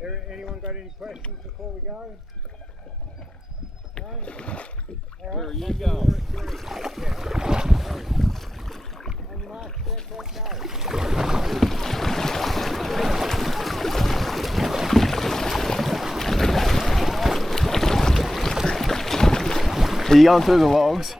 Anyone got any questions before we go? No? All right. Where are you going? On your mark, set, go. Are you going through the logs?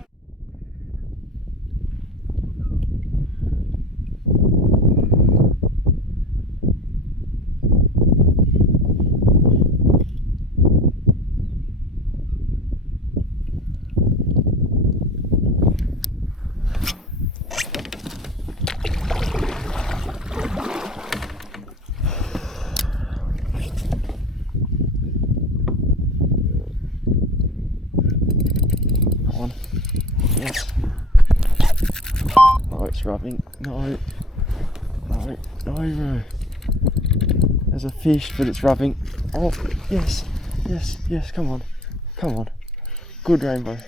Yes. Oh, it's rubbing. No, bro. There's a fish, but it's rubbing. Oh, yes. Come on. Good rainbow.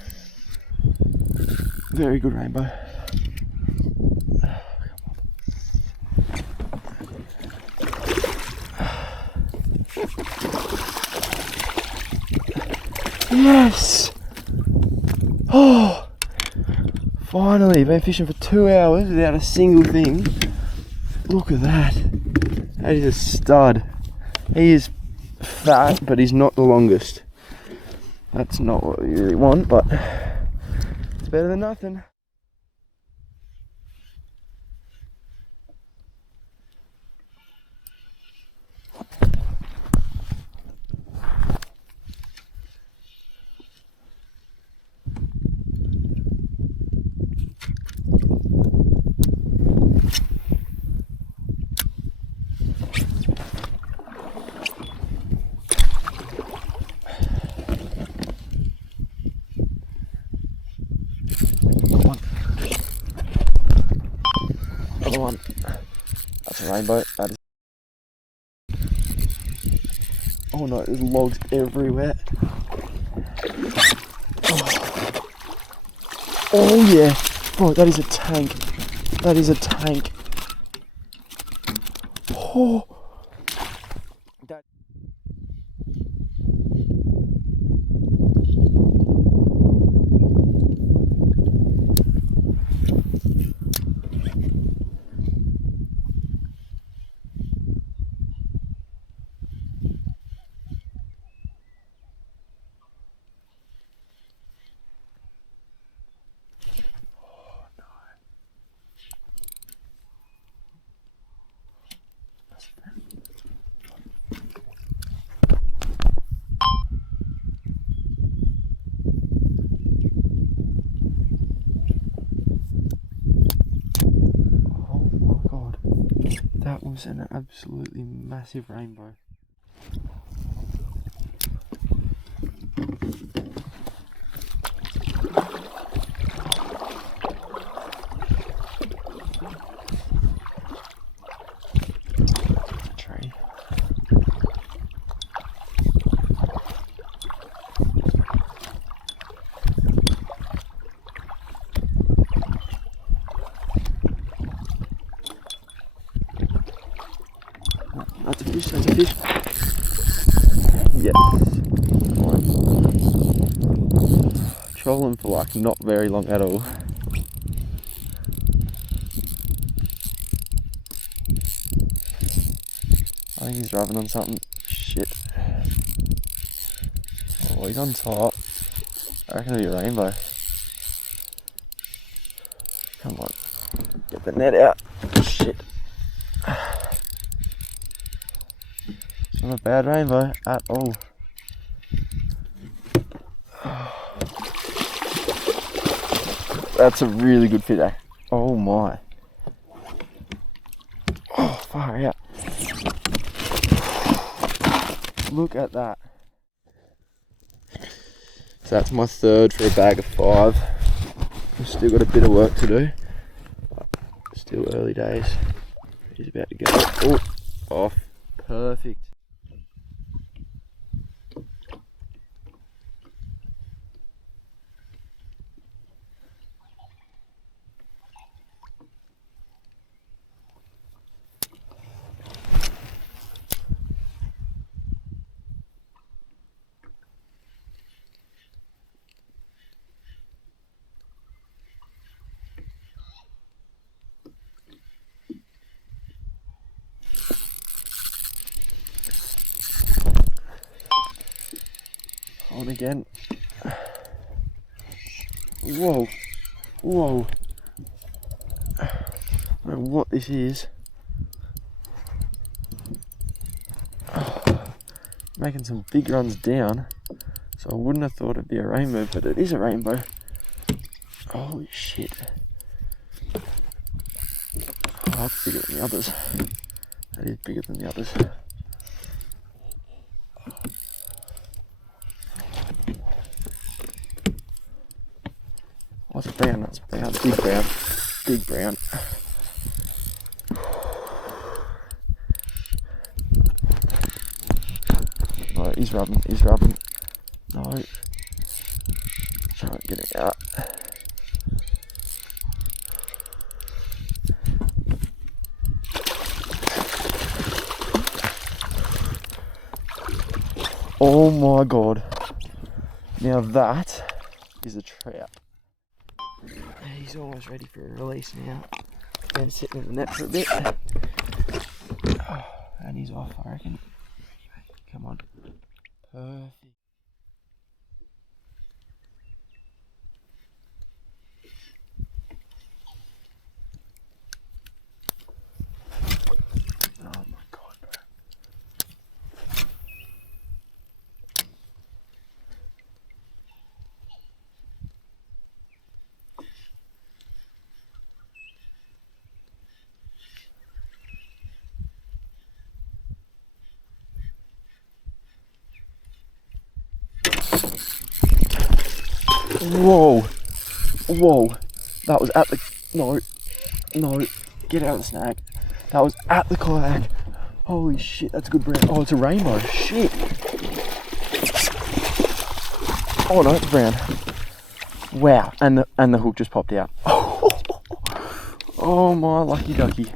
Very good rainbow. Yes! Oh! Finally, been fishing for 2 hours without a single thing. Look at that. That is a stud. He is fat, but he's not the longest. That's not what we really want, but it's better than nothing. Another one. That's a rainbow. That is. Oh no, there's logs everywhere. Oh yeah. Bro, that is a tank. That is a tank. Oh. That. That was an absolutely massive rainbow. Tree. That's a fish. Yes. Trolling for like not very long at all. I think he's rubbing on something. Shit. Oh, he's on top. I reckon it'll be a rainbow. Come on. Get the net out. Shit. It's not a bad rainbow at all. That's a really good fit, eh? Oh my. Oh, far out. Look at that. So that's my third for a bag of 5. I've still got a bit of work to do. Still early days. He's about to go. Oh, off. Perfect. On again. Whoa. Whoa. I don't know what this is. Making some big runs down. So I wouldn't have thought it'd be a rainbow, but it is a rainbow. Holy shit. Oh, that's bigger than the others. That is bigger than the others. Oh, it's brown, that's brown. Big brown. Big brown. Oh, he's rubbing, he's rubbing. No. Try and get it out. Oh my god. Now that is a trout. He's almost ready for a release now. Been sitting in the net for a bit. Oh, and he's off, I reckon. Come on. Perfect. Oh my god, bro. Whoa, whoa, that was at the, no, get out of the snag. That was at the kayak. Holy shit, that's a good brown. Oh, it's a rainbow, shit. Oh no, it's brown. Wow, and the hook just popped out. Oh my lucky ducky.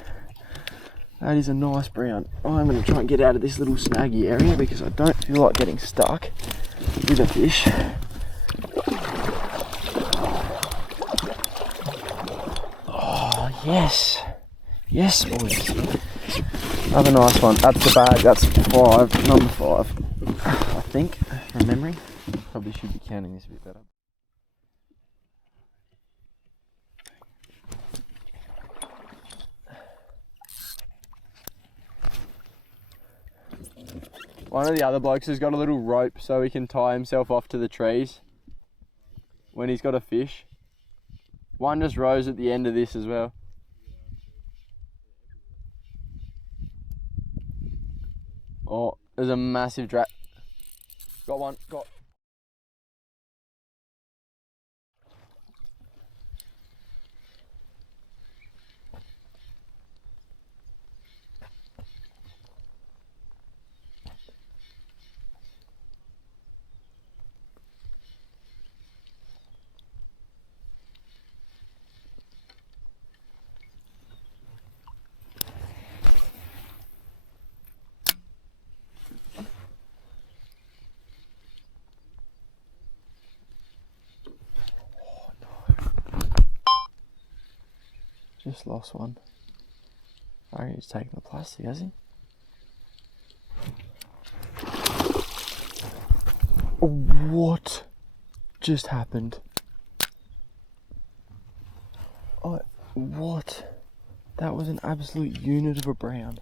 That is a nice brown. I'm going to try and get out of this little snaggy area because I don't feel like getting stuck with a fish. Yes, yes boys. Another nice one. That's the bag, that's 5, number 5. I think, from memory. Probably should be counting this a bit better. One of the other blokes has got a little rope so he can tie himself off to the trees when he's got a fish. One just rose at the end of this as well. Oh, there's a massive drag. Got one, got. Just lost one. I reckon he's taking the plastic, has he? What just happened? Oh, what? That was an absolute unit of a brown.